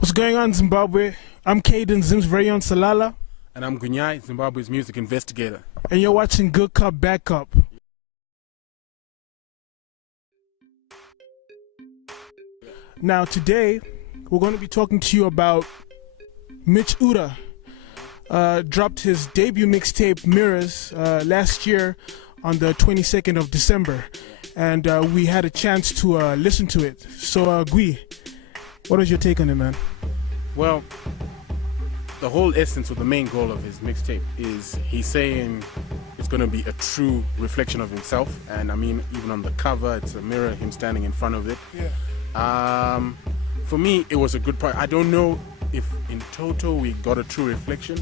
What's going on, Zimbabwe? I'm Caden, Zim's very own Salala. And I'm Gunyai, Zimbabwe's music investigator. And you're watching Good Cup, Bad Cup. Now today, we're going to be talking to you about Mitch Uta. Dropped his debut mixtape, Mirrors, last year on the 22nd of December. And we had a chance to listen to it. So, Gui, what is your take on it, man? Well, the whole essence or the main goal of his mixtape is he's saying it's going to be a true reflection of himself. And I mean, even on the cover, it's a mirror, him standing in front of it. Yeah. For me, it was a good part. I don't know if in total we got a true reflection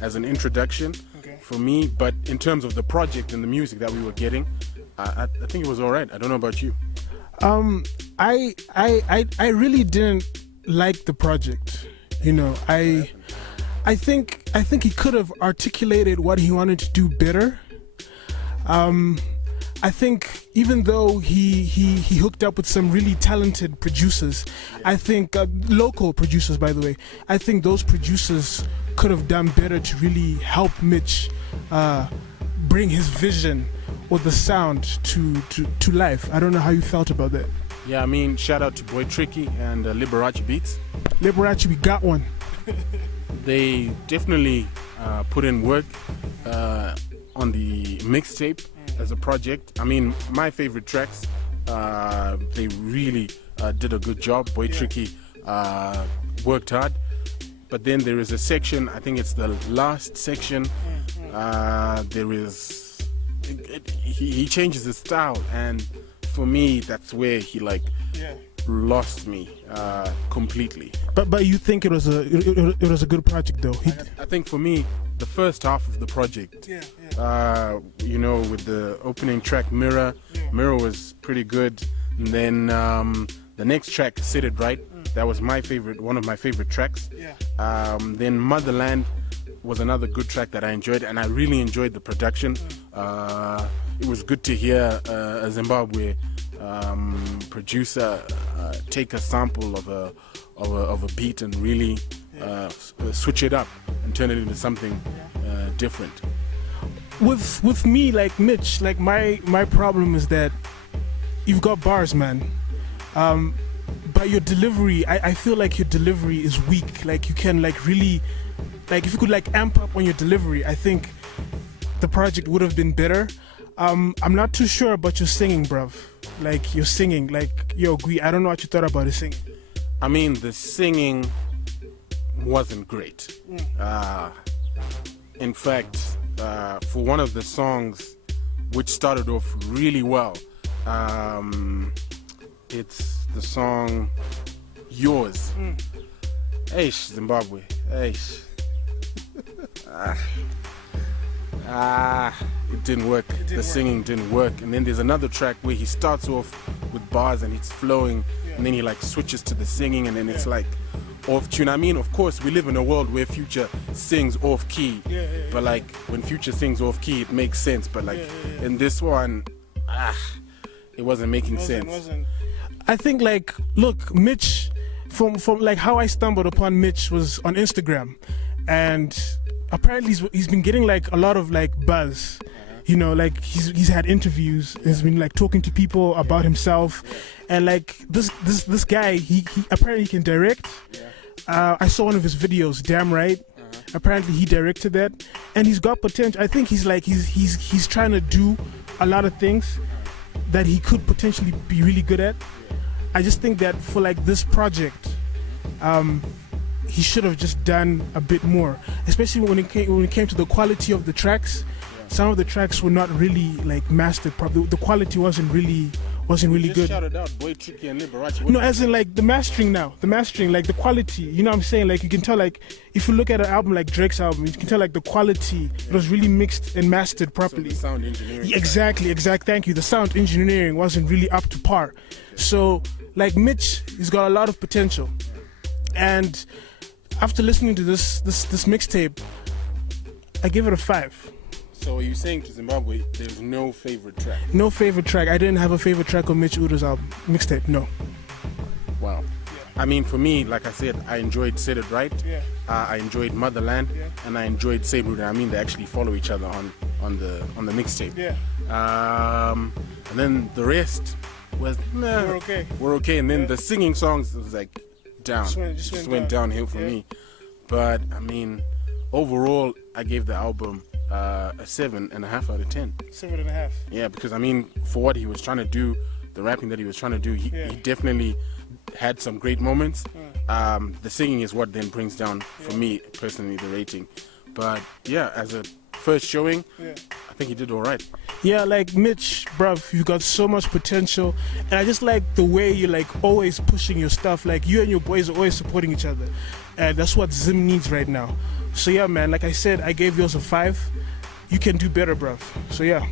as an introduction for me, but in terms of the project and the music that we were getting, I think it was all right. I don't know about you. I really didn't like the project. You know, I think he could have articulated what he wanted to do better. I think even though he hooked up with some really talented producers, I think local producers, by the way, I think those producers could have done better to really help Mitch bring his vision or the sound to life. I don't know how you felt about that. Yeah, I mean, shout out to Boy Tricky and Liberace Beats. Liberace, we got one. They definitely put in work on the mixtape as a project. I mean, my favorite tracks, they really did a good job. Boy Tricky worked hard. But then there is a section, I think it's the last section, there is, he changes his style, and for me, that's where he lost me completely. But you think it was a good project though? I think for me, the first half of the project, you know, with the opening track Mirror was pretty good, and then the next track, Sit It Right, that was my favorite, one of my favorite tracks. Then Motherland was another good track that I enjoyed, and I really enjoyed the production. It was good to hear a Zimbabwe producer take a sample of a beat and really switch it up and turn it into something different. With me, like Mitch, like my problem is that you've got bars, man. But your delivery, I feel like your delivery is weak. Like you can really, if you could amp up on your delivery, I think the project would have been better. I'm not too sure about your singing, bruv. Like your singing, yo, Gui, I don't know what you thought about the singing. I mean, the singing wasn't great. In fact, for one of the songs which started off really well, it's the song Yours. Eish, Zimbabwe. Eish. It didn't work. The singing didn't work. And then there's another track where he starts off with bars and it's flowing, and then he switches to the singing, and then it's off tune. I mean, of course, we live in a world where Future sings off key, but when Future sings off key, it makes sense. But in this one, it wasn't making sense. I think look, Mitch, from how I stumbled upon Mitch was on Instagram, and apparently he's been getting a lot of buzz. You know, he's had interviews, he's been talking to people about himself, and this guy, he apparently can direct. I saw one of his videos, Damn Right. Apparently he directed that, and he's got potential. I think he's trying to do a lot of things that he could potentially be really good at. I just think that for this project, he should have just done a bit more, especially when it came to the quality of the tracks. Some of the tracks were not really mastered properly. The quality wasn't really good. Shouted out Boy Tricky and Liberace. No, as in the mastering now. The mastering, the quality. You know what I'm saying? You can tell if you look at an album like Drake's album, you can tell the quality. It was really mixed and mastered properly. So the sound engineering. Yeah, exactly. Thank you. The sound engineering wasn't really up to par. So Mitch, he's got a lot of potential. And after listening to this mixtape, I give it a 5. So are you saying to Zimbabwe there's no favorite track? No favorite track. I didn't have a favorite track on Mitch Uta's album mixtape. No. Wow. I mean, for me, like I said, I enjoyed Said It Right. Yeah. I enjoyed Motherland, Yeah. and I enjoyed Sable. I mean, they actually follow each other on the mixtape. Yeah. And then the rest was We're okay. We're okay. And then Yeah. the singing songs was like down. Just went downhill for Yeah. me. But I mean, overall, I gave the album a 7.5 out of 10. 7.5. Yeah, because I mean, for what he was trying to do, the rapping that he was trying to do, he definitely had some great moments. The singing is what then brings down, for me personally, the rating. But yeah, as a first showing, I think he did all right. Yeah, like Mitch, bruv, you got so much potential, and I just like the way you're like always pushing your stuff. Like you and your boys are always supporting each other, and that's what Zim needs right now. So yeah, man, like I said, I gave yours a 5. You can do better, bruv. So yeah.